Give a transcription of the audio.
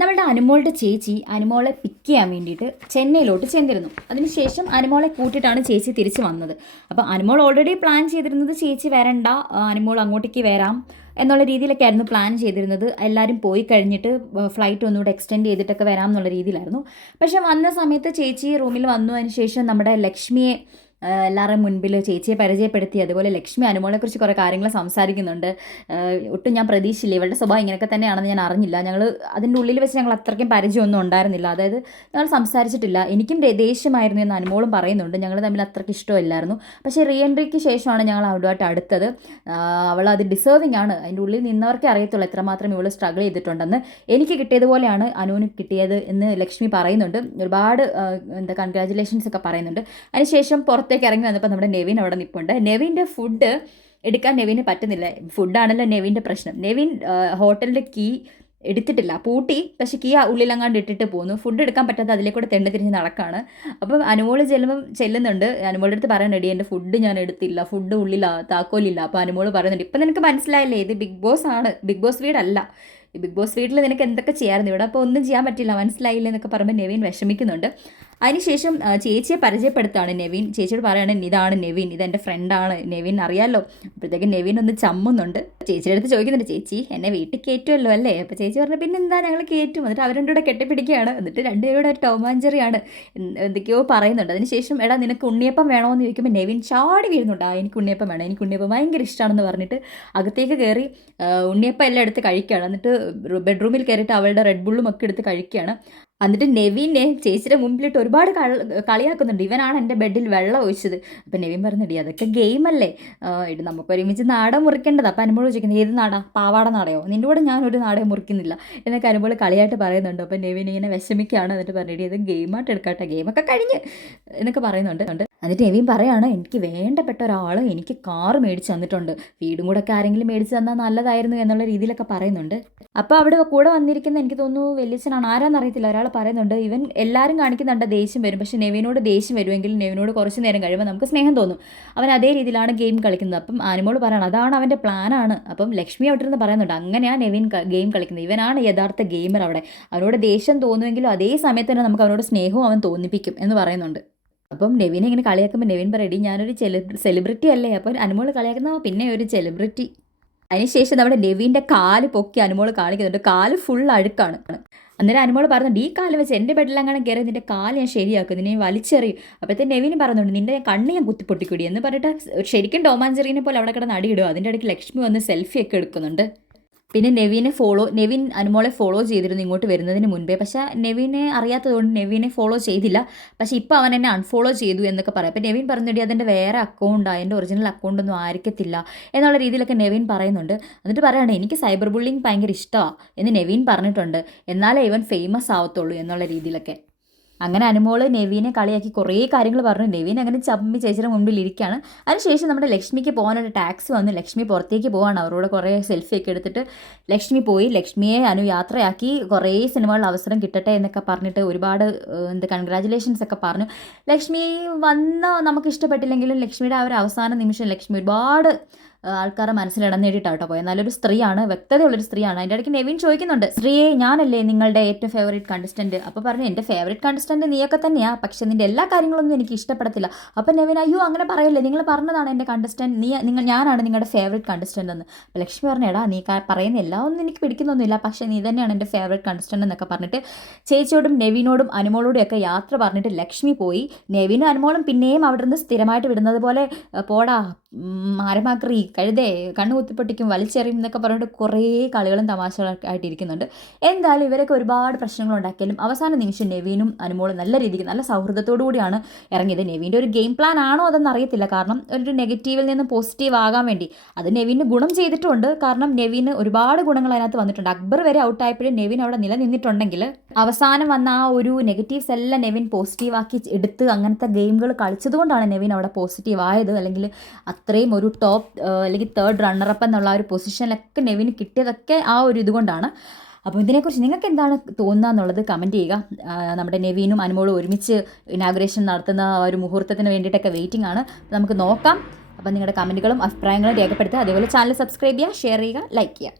നമ്മളുടെ അനുമോളുടെ ചേച്ചി അനുമോളെ പിക്ക് ചെയ്യാൻ വേണ്ടിയിട്ട് ചെന്നൈയിലോട്ട് ചെന്നിരുന്നു. അതിനുശേഷം അനുമോളെ കൂട്ടിയിട്ടാണ് ചേച്ചി തിരിച്ചു വന്നത്. അപ്പോൾ അനുമോൾ ഓൾറെഡി പ്ലാൻ ചെയ്തിരുന്നത് ചേച്ചി വരണ്ട, അനുമോൾ അങ്ങോട്ടേക്ക് വരാം എന്നുള്ള രീതിയിലൊക്കെ ആയിരുന്നു പ്ലാൻ ചെയ്തിരുന്നത്. എല്ലാവരും പോയി കഴിഞ്ഞിട്ട് ഫ്ലൈറ്റ് ഒന്നുകൂടെ എക്സ്റ്റെൻഡ് ചെയ്തിട്ടൊക്കെ വരാം എന്നുള്ള രീതിയിലായിരുന്നു. പക്ഷെ വന്ന സമയത്ത് ചേച്ചി റൂമിൽ വന്നതിന് ശേഷം നമ്മുടെ ലക്ഷ്മിയെ എല്ലാവരുടെയും മുൻപിൽ ചേച്ചിയെ പരിചയപ്പെടുത്തി. അതുപോലെ ലക്ഷ്മി അനുമോളെക്കുറിച്ച് കുറേ കാര്യങ്ങൾ സംസാരിക്കുന്നുണ്ട്. ഒട്ടും ഞാൻ പ്രതീക്ഷിച്ചില്ല, ഇവളുടെ സ്വഭാവം ഇങ്ങനെയൊക്കെ തന്നെയാണെന്ന് ഞാൻ അറിഞ്ഞില്ല. ഞങ്ങൾ അതിൻ്റെ ഉള്ളിൽ വെച്ച് ഞങ്ങൾ അത്രയ്ക്കും പരിചയമൊന്നും ഉണ്ടായിരുന്നില്ല. അതായത് ഞങ്ങൾ സംസാരിച്ചിട്ടില്ല. എനിക്കും ദേഷ്യമായിരുന്നു എന്ന് അനുമോളും പറയുന്നുണ്ട്. ഞങ്ങൾ തമ്മിൽ അത്രയ്ക്ക് ഇഷ്ടമില്ലായിരുന്നു. പക്ഷേ റീ എൻട്രിക്ക് ശേഷമാണ് ഞങ്ങൾ അവളുമായിട്ട് അടുത്തത്. അവൾ അത് ഡിസേർവിങ് ആണ്. അതിൻ്റെ ഉള്ളിൽ നിന്നവർക്കേ അറിയത്തുള്ളൂ എത്രമാത്രം ഇവൾ സ്ട്രഗിൾ ചെയ്തിട്ടുണ്ടെന്ന്. എനിക്ക് കിട്ടിയതുപോലെയാണ് അനുവിന് കിട്ടിയത് എന്ന് ലക്ഷ്മി പറയുന്നുണ്ട്. ഒരുപാട് കൺഗ്രാജുലേഷൻസ് ഒക്കെ പറയുന്നുണ്ട്. അതിനുശേഷം പുറത്തേക്ക് ഇറങ്ങി വന്നപ്പോൾ നമ്മുടെ നെവിൻ അവിടെ നിൽപ്പുണ്ട്. നെവിൻ്റെ ഫുഡ് എടുക്കാൻ നെവിന് പറ്റുന്നില്ല. ഫുഡാണല്ലോ നെവിൻ്റെ പ്രശ്നം. നെവിൻ ഹോട്ടലിൻ്റെ കീ എടുത്തിട്ടില്ല, പൂട്ടി. പക്ഷെ കീ ഉള്ളിലങ്ങാണ്ട് ഇട്ടിട്ട് പോകുന്നു. ഫുഡ് എടുക്കാൻ പറ്റാതെ അതിലേക്കൂടെ തെണ്ടി തിരിഞ്ഞ് നടക്കുകയാണ്. അപ്പം അനുമോൾ ചെല്ലുന്നുണ്ട്. അനുമോളുടെ അടുത്ത് പറയാൻ റെഡി, എൻ്റെ ഫുഡ് ഞാൻ എടുത്തില്ല, ഫുഡ് ഉള്ളിലാണ്, താക്കോലില്ല. അപ്പോൾ അനുമോൾ പറയുന്നുണ്ട്, ഇപ്പം നിനക്ക് മനസ്സിലായില്ലേ ഇത് ബിഗ് ബോസ് ആണ്, ബിഗ് ബോസ് വീടല്ല. ഈ ബിഗ് ബോസ് വീട്ടിൽ നിനക്ക് എന്തൊക്കെ ചെയ്യാമായിരുന്നു, ഇവിടെ അപ്പോൾ ഒന്നും ചെയ്യാൻ പറ്റില്ല, മനസ്സിലായില്ല എന്നൊക്കെ പറയുമ്പോൾ നെവിൻ വിഷമിക്കുന്നുണ്ട്. അതിനുശേഷം ചേച്ചിയെ പരിചയപ്പെടുത്താണ് നെവിൻ. ചേച്ചിയോട് പറയുകയാണ്, ഇതാണ് നെവിൻ, ഇതെൻ്റെ ഫ്രണ്ടാണ്. നെവിൻ അറിയാമല്ലോ. അപ്പോഴത്തേക്കും നെവിൻ ഒന്ന് ചമ്മുന്നുണ്ട്. ചേച്ചിയുടെ അടുത്ത് ചോദിക്കുന്നുണ്ട്, ചേച്ചി എന്നെ വീട്ടിൽ കയറ്റുമല്ലോ അല്ലേ? അപ്പോൾ ചേച്ചി പറഞ്ഞു, പിന്നെ എന്താ, ഞങ്ങൾ കയറ്റും. എന്നിട്ട് അവരുടെ കൂടെ കെട്ടിപ്പിടിക്കുകയാണ്. എന്നിട്ട് രണ്ടുപേരുടെ ടോമാഞ്ചറിയാണ്, എന്തൊക്കെയോ പറയുന്നുണ്ട്. അതിനുശേഷം എടാ നിനക്ക് ഉണ്ണിയപ്പം വേണമെന്ന് ചോദിക്കുമ്പോൾ നെവിൻ ചാടി വീഴുന്നുണ്ട്. എനിക്ക് ഉണ്ണിയപ്പം വേണം, എനിക്ക് ഉണ്ണിയപ്പം ഭയങ്കര ഇഷ്ടമാണെന്ന് പറഞ്ഞിട്ട് അകത്തേക്ക് കയറി ഉണ്ണിയപ്പം എല്ലാം എടുത്ത് കഴിക്കുകയാണ്. എന്നിട്ട് ബെഡ്റൂമിൽ കയറിയിട്ട് അവളുടെ റെഡ് ബുള്ളും ഒക്കെ എടുത്ത് കഴിക്കുകയാണ്. എന്നിട്ട് നെവിനെ ചേച്ചിയുടെ മുമ്പിലിട്ട് ഒരുപാട് കളിയാക്കുന്നുണ്ട്. ഇവനാണ് എൻ്റെ ബെഡിൽ വെള്ളം ഒഴിച്ചത്. അപ്പം നെവിൻ പറഞ്ഞിട്ട്, അതൊക്കെ ഗെയിമല്ലേ, ഇത് നമുക്ക് ഒരുമിച്ച് നാടകം മുറിക്കേണ്ടത്. അപ്പം അനുമോൾ ചോദിക്കുന്നത്, ഏത് നാടാ, പാവാട നാടയോ, നിൻ്റെ കൂടെ ഞാനൊരു നാടകം മുറിക്കുന്നില്ല എന്നൊക്കെ അനുമോൾ കളിയായിട്ട് പറയുന്നുണ്ട്. അപ്പം നെവിൻ ഇങ്ങനെ വിഷമിക്കുകയാണ്. എന്നിട്ട് പറഞ്ഞിട്ട്, ഇത് ഗെയിമായിട്ട് എടുക്കട്ടെ, ഗെയിമൊക്കെ കഴിഞ്ഞ് എന്നൊക്കെ പറയുന്നുണ്ട്. എന്നിട്ട് നെവിൻ പറയാണ്, എനിക്ക് വേണ്ടപ്പെട്ട ഒരാൾ എനിക്ക് കാറ് മേടിച്ച് തന്നിട്ടുണ്ട്, വീടും കൂടെ ഒക്കെ ആരെങ്കിലും മേടിച്ച് തന്നാൽ നല്ലതായിരുന്നു എന്നുള്ള രീതിയിലൊക്കെ പറയുന്നുണ്ട്. അപ്പോൾ അവിടെ കൂടെ വന്നിരിക്കുന്ന എനിക്ക് തോന്നുന്നു വലിയച്ഛനാണ്, ആരാന്നറിയത്തില്ല, ഒരാൾ പറയുന്നുണ്ട്, ഇവൻ എല്ലാവരും കാണിക്കുന്നുണ്ട് ദേഷ്യം വരും, പക്ഷേ നെവിനോട് ദേഷ്യം വരുമെങ്കിൽ നെവിനോട് കുറച്ച് നേരം കഴിയുമ്പോൾ നമുക്ക് സ്നേഹം തോന്നും. അവൻ അതേ രീതിയിലാണ് ഗെയിം കളിക്കുന്നത്. അപ്പം അനുമോൾ പറയണം, അതാണ് അവൻ്റെ പ്ലാനാണ്. അപ്പം ലക്ഷ്മി അവിടെ നിന്ന് പറയുന്നുണ്ട്, അങ്ങനെയാണ് നെവിൻ ഗെയിം കളിക്കുന്നത്, ഇവനാണ് യഥാർത്ഥ ഗെയിമർ. അവിടെ അവനോട് ദേഷ്യം തോന്നുമെങ്കിലും അതേ സമയത്ത് തന്നെ നമുക്ക് അവനോട് സ്നേഹവും അവൻ തോന്നിപ്പിക്കും എന്ന് പറയുന്നുണ്ട്. അപ്പം നെവിനെ ഇങ്ങനെ കളിയാക്കുമ്പോൾ നെവിൻ പറയടി, ഞാനൊരു സെലിബ്രിറ്റി അല്ലേ? അപ്പോൾ അനുമോൾ കളിയാക്കുന്ന പിന്നെ ഒരു സെലിബ്രിറ്റി. അതിനുശേഷം നമ്മുടെ നെവിൻ്റെ കാല് പൊക്കി അനുമോൾ കാണിക്കുന്നുണ്ട്. കാല് ഫുൾ അഴുക്കാണ്. അന്നേരം അനുമോൾ പറയുന്നുണ്ട്, ഈ കാല് വെച്ച് എൻ്റെ ബെഡിലെങ്ങനെ കയറി നിൻ്റെ കാല് ഞാൻ ശരിയാക്കും, നിന്നെ വലിച്ചെറിയും. അപ്പോഴത്തെ നെവിന് പറയുന്നുണ്ട്, നിൻ്റെ കണ്ണ് ഞാൻ കുത്തിപ്പൊട്ടിക്കൂടി എന്ന് പറഞ്ഞിട്ട് ശരിക്കും ടോമാഞ്ചെറീനെ പോലെ അവിടെ കിടന്ന് അടിയിടും. അതിൻ്റെ ഇടയ്ക്ക് ലക്ഷ്മി വന്ന് സെൽഫിയൊക്കെ എടുക്കുന്നുണ്ട്. പിന്നെ നെവിൻ അനുമോളെ ഫോളോ ചെയ്തിരുന്നു ഇങ്ങോട്ട് വരുന്നതിന് മുൻപേ. പക്ഷേ നെവിനെ അറിയാത്തതുകൊണ്ട് നെവിനെ ഫോളോ ചെയ്തില്ല. പക്ഷേ ഇപ്പോൾ അവൻ എന്നെ അൺഫോളോ ചെയ്തു എന്നൊക്കെ പറയാം. അപ്പോൾ നെവിൻ പറഞ്ഞിട്ട്, അതെൻ്റെ വേറെ അക്കൗണ്ടാണ്, എൻ്റെ ഒറിജിനൽ അക്കൗണ്ടൊന്നും ആയിരിക്കത്തില്ല എന്നുള്ള രീതിയിലൊക്കെ നെവിൻ പറയുന്നുണ്ട്. എന്നിട്ട് പറയുകയാണ്, എനിക്ക് സൈബർ ബുള്ളിങ് ഭയങ്കര ഇഷ്ടമാണ് എന്ന് നെവിൻ പറഞ്ഞിട്ടുണ്ട്, എന്നാലേ ഇവൻ ഫേമസ് ആവത്തുള്ളൂ എന്നുള്ള രീതിയിലൊക്കെ. അങ്ങനെ അനുമോൾ നെവിനെ കളിയാക്കി കുറേ കാര്യങ്ങൾ പറഞ്ഞു. നെവിൻ അങ്ങനെ ചമ്മി ചേച്ചിയുടെ മുമ്പിൽ ഇരിക്കുകയാണ്. അതിനുശേഷം നമ്മുടെ ലക്ഷ്മിക്ക് പോകാനൊരു ടാക്സി വന്നു. ലക്ഷ്മി പുറത്തേക്ക് പോവാണ്. അവരോട് കുറേ സെൽഫിയൊക്കെ എടുത്തിട്ട് ലക്ഷ്മി പോയി. ലക്ഷ്മിയെ യാത്രയാക്കി. കുറേ സിനിമകളിൽ അവസരം കിട്ടട്ടെ എന്നൊക്കെ പറഞ്ഞിട്ട് ഒരുപാട് കൺഗ്രാജുലേഷൻസ് ഒക്കെ പറഞ്ഞു. ലക്ഷ്മി നമുക്ക് ഇഷ്ടപ്പെട്ടില്ലെങ്കിലും ലക്ഷ്മിയുടെ ആ ഒരു അവസാന നിമിഷം ലക്ഷ്മി ഒരുപാട് ആൾക്കാരെ മനസ്സിലിടം നേടിയിട്ടാണ് കേട്ടോ പോയത്. നല്ലൊരു സ്ത്രീയാണ്, വ്യക്തതയുള്ളൊരു സ്ത്രീയാണ്. അതിൻ്റെ ഇടയ്ക്ക് നെവിൻ ചോദിക്കുന്നുണ്ട്, സ്ത്രീയെ ഞാനല്ലേ നിങ്ങളുടെ ഏറ്റവും ഫേവറേറ്റ് കണ്ടസ്റ്റൻറ്റ്? അപ്പോൾ പറഞ്ഞു, എൻ്റെ ഫേവറേറ്റ് കണ്ടസ്റ്റൻറ്റ് നീയൊക്കെ തന്നെയാണ്, പക്ഷേ നിൻ്റെ എല്ലാ കാര്യങ്ങളൊന്നും എനിക്ക് ഇഷ്ടപ്പെടത്തില്ല. അപ്പം നെവിൻ, അയ്യോ അങ്ങനെ പറയല്ലേ, നിങ്ങൾ പറഞ്ഞതാണ് എൻ്റെ കണ്ടസ്റ്റൻറ്റ്, ഞാനാണ് നിങ്ങളുടെ ഫേവറേറ്റ് കണ്ടസ്റ്റൻ്റ് എന്ന്. അപ്പോൾ ലക്ഷ്മി പറഞ്ഞു, എടാ നീ പറയുന്ന എല്ലാം ഒന്നും എനിക്ക് പിടിക്കുന്നൊന്നുമില്ല, പക്ഷേ നീ തന്നെയാണ് എൻ്റെ ഫേവറേറ്റ് കണ്ടസ്റ്റൻ്റ് എന്നൊക്കെ പറഞ്ഞിട്ട് ചേച്ചിയോടും നെവിനോടും അനുമോളോടും ഒക്കെ യാത്ര പറഞ്ഞിട്ട് ലക്ഷ്മി പോയി. നെവിനും അനുമോളും പിന്നെയും അവിടെ നിന്ന് സ്ഥിരമായിട്ട് വിടുന്നത് പോലെ, പോടാ മാരമാക്രി, കഴുതേ, കണ്ണു കുത്തിപ്പൊട്ടിക്കും, വലിച്ചെറിയും എന്നൊക്കെ പറഞ്ഞിട്ട് കുറേ കളികളും തമാശകളൊക്കെ ആയിട്ടിരിക്കുന്നുണ്ട്. എന്തായാലും ഇവരൊക്കെ ഒരുപാട് പ്രശ്നങ്ങൾ ഉണ്ടാക്കിയാലും അവസാന നിമിഷം നെവിനും അനുമോളും നല്ല രീതിക്ക് നല്ല സൗഹൃദത്തോടു കൂടിയാണ് ഇറങ്ങിയത്. നെവിൻ്റെ ഒരു ഗെയിം പ്ലാൻ ആണോ അതെന്ന് അറിയത്തില്ല. കാരണം ഒരു നെഗറ്റീവിൽ നിന്ന് പോസിറ്റീവ് ആകാൻ വേണ്ടി അത് നെവിന് ഗുണം ചെയ്തിട്ടുണ്ട്. കാരണം നെവിന് ഒരുപാട് ഗുണങ്ങൾ അതിനകത്ത് വന്നിട്ടുണ്ട്. അക്ബർ വരെ ഔട്ടായപ്പോഴും നെവിൻ അവിടെ നിലനിന്നിട്ടുണ്ടെങ്കിൽ അവസാനം വന്ന ആ ഒരു നെഗറ്റീവ്സ് എല്ലാം നെവിൻ പോസിറ്റീവാക്കി എടുത്ത് അങ്ങനത്തെ ഗെയിമുകൾ കളിച്ചതുകൊണ്ടാണ് നെവിൻ അവിടെ പോസിറ്റീവ് ആയത്. അല്ലെങ്കിൽ അത്രയും ഒരു ടോപ്പ് അല്ലെങ്കിൽ തേർഡ് റണ്ണറപ്പ് എന്നുള്ള ഒരു പൊസിഷനിലൊക്കെ നെവിന് കിട്ടിയതൊക്കെ ആ ഒരു ഇതുകൊണ്ടാണ്. അപ്പോൾ ഇതിനെക്കുറിച്ച് നിങ്ങൾക്ക് എന്താണ് തോന്നുക എന്നുള്ളത് കമൻറ്റ് ചെയ്യുക. നമ്മുടെ നെവിനും അനുമോളും ഒരുമിച്ച് ഇനാഗുറേഷൻ നടത്തുന്ന ഒരു മുഹൂർത്തത്തിന് വേണ്ടിയിട്ടൊക്കെ വെയിറ്റിംഗ് ആണ്. നമുക്ക് നോക്കാം. അപ്പോൾ നിങ്ങളുടെ കമൻറ്റുകളും അഭിപ്രായങ്ങളും രേഖപ്പെടുത്തുക. അതേപോലെ ചാനൽ സബ്സ്ക്രൈബ് ചെയ്യുക, ഷെയർ ചെയ്യുക, ലൈക്ക് ചെയ്യുക.